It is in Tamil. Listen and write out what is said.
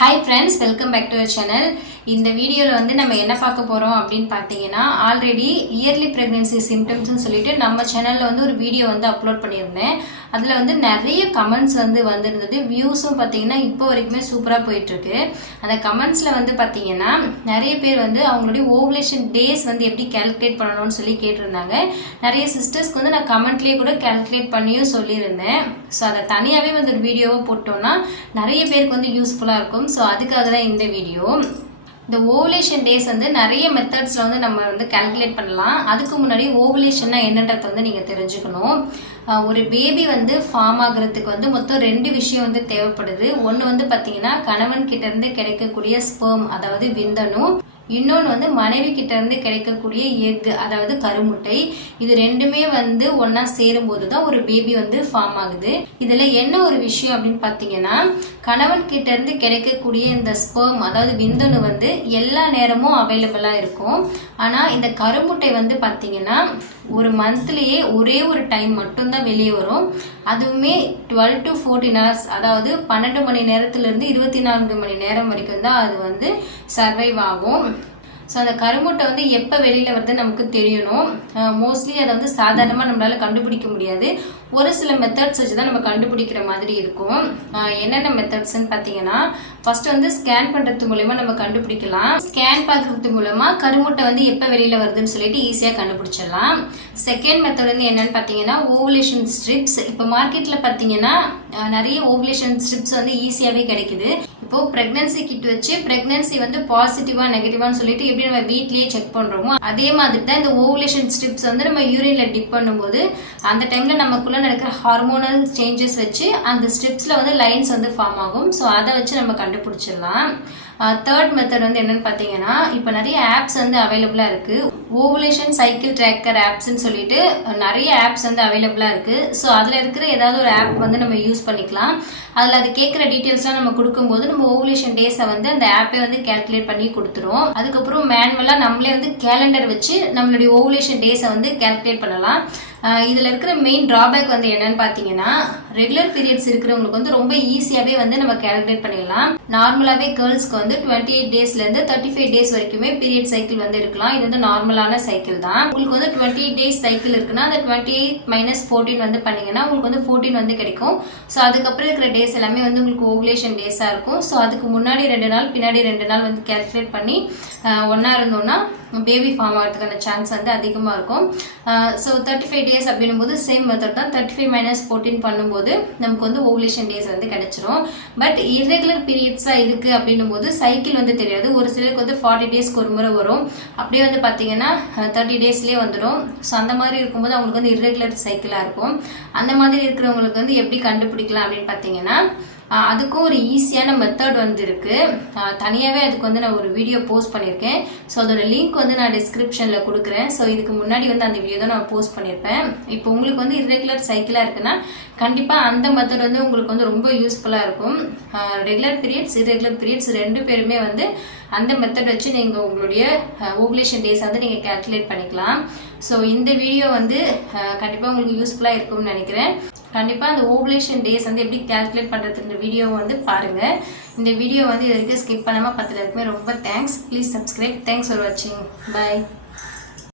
Hi friends, welcome back to our channel. இந்த வீடியோல வந்து நம்ம என்ன பார்க்க போறோம் அப்படினு பாத்தீங்கன்னா ஆல்ரெடி இயர்லி பிரெக்னன்சி சிம்டம்ஸ்னு சொல்லிட்டு நம்ம சேனல்ல வந்து ஒரு வீடியோ வந்து அப்லோட் பண்ணியிருந்தேன். அதுல வந்து நிறைய கமெண்ட்ஸ் வந்து வந்திருந்தது. வியூஸும் பாத்தீங்கன்னா இப்போ வரைக்குமே சூப்பரா போயிட்டு இருக்கு. அந்த கமெண்ட்ஸ்ல வந்து பாத்தீங்கன்னா நிறைய பேர் வந்து அவங்களுடைய ஓவுலேஷன் டேஸ் வந்து எப்படி கால்குலேட் பண்ணணும்னு சொல்லி கேட்டிருந்தாங்க. நிறைய சிஸ்டர்ஸ்க்கு வந்து நான் கமெண்ட்லயே கூட கால்குலேட் பண்ணியும் சொல்லியிருந்தேன். ஸோ அதை தனியாகவே வந்து ஒரு வீடியோவை போட்டோம்னா நிறைய பேருக்கு வந்து யூஸ்ஃபுல்லாக இருக்கும். ஸோ அதுக்காக தான் இந்த வீடியோ. இந்த ஓவுலேஷன் டேஸ் வந்து நிறைய மெத்தட்ஸில் வந்து நம்ம வந்து கால்குலேட் பண்ணலாம். அதுக்கு முன்னாடி ஓவுலேஷன்னா என்னன்றதை வந்து நீங்கள் தெரிஞ்சுக்கணும். ஒரு பேபி வந்து ஃபார்ம் ஆகுறதுக்கு வந்து மொத்தம் 2 விஷயம் வந்து தேவைப்படுது. ஒன்று வந்து பார்த்தீங்கன்னா கணவன் கிட்ட இருந்து கிடைக்கக்கூடிய ஸ்பெர்ம், அதாவது விந்தணு. இன்னொன்று வந்து மனைவி கிட்ட இருந்து கிடைக்கக்கூடிய எக், அதாவது கருமுட்டை. இது ரெண்டுமே வந்து ஒன்றா சேரும்போது தான் ஒரு பேபி வந்து ஃபார்ம் ஆகுது. இதில் என்ன ஒரு விஷயம் அப்படின்னு பார்த்தீங்கன்னா கணவன் கிட்ட இருந்து கிடைக்கக்கூடிய இந்த ஸ்பெர்ம், அதாவது விந்தணு வந்து எல்லா நேரமும் அவைலபிளாக இருக்கும். ஆனால் இந்த கருமுட்டை வந்து பார்த்தீங்கன்னா ஒரு மந்த்லேயே ஒரே ஒரு டைம் மட்டும்தான் வெளியே வரும். அதுவுமே 12 to 14 hours, அதாவது 12 மணி நேரத்துலேருந்து 24 மணி நேரம் வரைக்கும் தான் அது வந்து சர்வைவ் ஆகும். ஸோ அந்த கருமுட்டை வந்து எப்போ வெளியில் வருதுன்னு நமக்கு தெரியணும். மோஸ்ட்லி அதை வந்து சாதாரணமாக நம்மளால் கண்டுபிடிக்க முடியாது. ஒரு சில மெத்தட்ஸ் வச்சு தான் நம்ம கண்டுபிடிக்கிற மாதிரி இருக்கும். என்னென்ன மெத்தட்ஸ்ன்னு பார்த்தீங்கன்னா ஃபர்ஸ்ட் வந்து ஸ்கேன் பண்ணுறது மூலமா நம்ம கண்டுபிடிக்கலாம். ஸ்கேன் பார்க்கறது மூலமா கருமுட்டை வந்து எப்போ வெளியில் வருதுன்னு சொல்லிட்டு ஈஸியாக கண்டுபிடிச்சிடலாம். செகண்ட் மெத்தட் வந்து என்னன்னு பார்த்தீங்கன்னா ஓவுலேஷன் ஸ்ட்ரிப்ஸ். இப்போ மார்க்கெட்டில் பார்த்தீங்கன்னா நிறைய ஓவுலேஷன் ஸ்ட்ரிப்ஸ் வந்து ஈஸியாகவே கிடைக்குது. இப்போ பிரெக்னன்சி கிட் வச்சு பிரெக்னன்சி வந்து பாசிட்டிவா நெகட்டிவான்னு சொல்லிட்டு எப்படி நம்ம வீட்லயே செக் பண்றோமோ அதே மாதிரி தான் இந்த ஓவுலேஷன் ஸ்ட்ரிப்ஸ் வந்து நம்ம யூரின்ல டிப் பண்ணும்போது அந்த டைம்ல நமக்குள்ள நடக்கிற ஹார்மோனல் சேஞ்சஸ் வச்சு அந்த ஸ்ட்ரிப்ஸ்ல வந்து லைன்ஸ் வந்து ஃபார்ம் ஆகும். ஸோ அதை வச்சு நம்ம கண்டுபிடிச்சிடலாம். தேர்ட் மெத்தட் வந்து என்னன்னு பார்த்தீங்கன்னா இப்போ நிறைய ஆப்ஸ் வந்து அவைலபிளாக இருக்குது. ஓவுலேஷன் சைக்கிள் ட்ராக்கர் ஆப்ஸ்ன்னு சொல்லிட்டு நிறைய ஆப்ஸ் வந்து அவைலபிளாக இருக்குது. ஸோ அதில் இருக்கிற ஏதாவது ஒரு ஆப் வந்து நம்ம யூஸ் பண்ணிக்கலாம். அதில் அது கேட்குற டீட்டெயில்ஸ்லாம் நம்ம கொடுக்கும்போது நம்ம ஓவுலேஷன் டேஸை வந்து அந்த ஆப்பை வந்து கால்குலேட் பண்ணி கொடுத்துரும். அதுக்கப்புறம் மேனுவலாக நம்மளே வந்து கேலண்டர் வச்சு நம்மளுடைய ஓவுலேஷன் டேஸை வந்து கால்குலேட் பண்ணலாம். இதில் இருக்கிற மெயின் ட்ராபேக் வந்து என்னன்னு பார்த்தீங்கன்னா ரெகுலர் பீரியட்ஸ் இருக்கிறவங்களுக்கு வந்து ரொம்ப ஈஸியாகவே வந்து நம்ம கால்குலேட் பண்ணிடலாம். நார்மலாகவே கேர்ள்ஸ்க்கு வந்து 28 டேஸ்லேருந்து 35 டேஸ் வரைக்குமே பீரியட் சைக்கிள் வந்து இருக்கலாம். இது வந்து நார்மலான சைக்கிள் தான். உங்களுக்கு வந்து 28 டேஸ் சைக்கிள் இருக்குன்னா அந்த 28 - 14 வந்து பண்ணீங்கன்னா உங்களுக்கு வந்து 14 வந்து கிடைக்கும். ஸோ அதுக்கப்புறம் இருக்கிற டேஸ் எல்லாமே வந்து உங்களுக்கு ஓவுலேஷன் டேஸாக இருக்கும். ஸோ அதுக்கு முன்னாடி 2 நாள் பின்னாடி 2 நாள் வந்து கால்குலேட் பண்ணி ஒன்றா இருந்தோம்னா பேபி ஃபார்ம் ஆகிறதுக்கான சான்ஸ் வந்து அதிகமாக இருக்கும். ஸோ 35 டேஸ் அப்படின்னும் போது சேம் மெத்தட் தான். 35 - 14 பண்ணும்போது நமக்கு வந்து ஓவுலேஷன் டேஸ் வந்து கிடைச்சிரும். பட் இர்ரெகுலர் பீரியட்ஸாக இருக்குது அப்படின்னும் போது சைக்கிள் வந்து தெரியாது. ஒரு சிலருக்கு வந்து 40 டேஸ்க்கு ஒரு முறை வரும். அப்படியே வந்து பார்த்தீங்கன்னா 30 டேஸ்லேயே வந்துடும். ஸோ அந்த மாதிரி இருக்கும்போது அவங்களுக்கு வந்து இர்ரெகுலர் சைக்கிளாக இருக்கும். அந்த மாதிரி இருக்கிறவங்களுக்கு வந்து எப்படி கண்டுபிடிக்கலாம் அப்படின்னு பார்த்தீங்கன்னா அதுக்கும் ஒரு ஈஸியான மெத்தட் வந்து இருக்குது. தனியாகவே அதுக்கு வந்து நான் ஒரு வீடியோ போஸ்ட் பண்ணியிருக்கேன். ஸோ அதோட லிங்க் வந்து நான் டிஸ்கிரிப்ஷனில் கொடுக்குறேன். ஸோ இதுக்கு முன்னாடி வந்து அந்த வீடியோ தான் நான் போஸ்ட் பண்ணியிருப்பேன். இப்போ உங்களுக்கு வந்து இர்ரெகுலர் சைக்கிளாக இருக்குன்னா கண்டிப்பாக அந்த மெத்தட் வந்து உங்களுக்கு வந்து ரொம்ப யூஸ்ஃபுல்லாக இருக்கும். ரெகுலர் பீரியட்ஸ் இர்ரெகுலர் பீரியட்ஸ் 2 பேருமே வந்து அந்த மெத்தட் வச்சு நீங்கள் உங்களுடைய ஓவுலேஷன் டேஸ் வந்து நீங்கள் கால்குலேட் பண்ணிக்கலாம். ஸோ இந்த வீடியோ வந்து கண்டிப்பாக உங்களுக்கு யூஸ்ஃபுல்லாக இருக்கும்னு நினைக்கிறேன். கண்டிப்பாக அந்த ஓவுலேஷன் டேஸ் வந்து எப்படி கால்குலேட் பண்ணுறதுன்ற வீடியோ வந்து பாருங்கள். இந்த வீடியோ வந்து இது வரைக்கும் ஸ்கிப் பண்ணாமல் பார்த்துட்டு இருக்குமே ரொம்ப thanks. Please subscribe. Thanks for வாட்சிங். பை.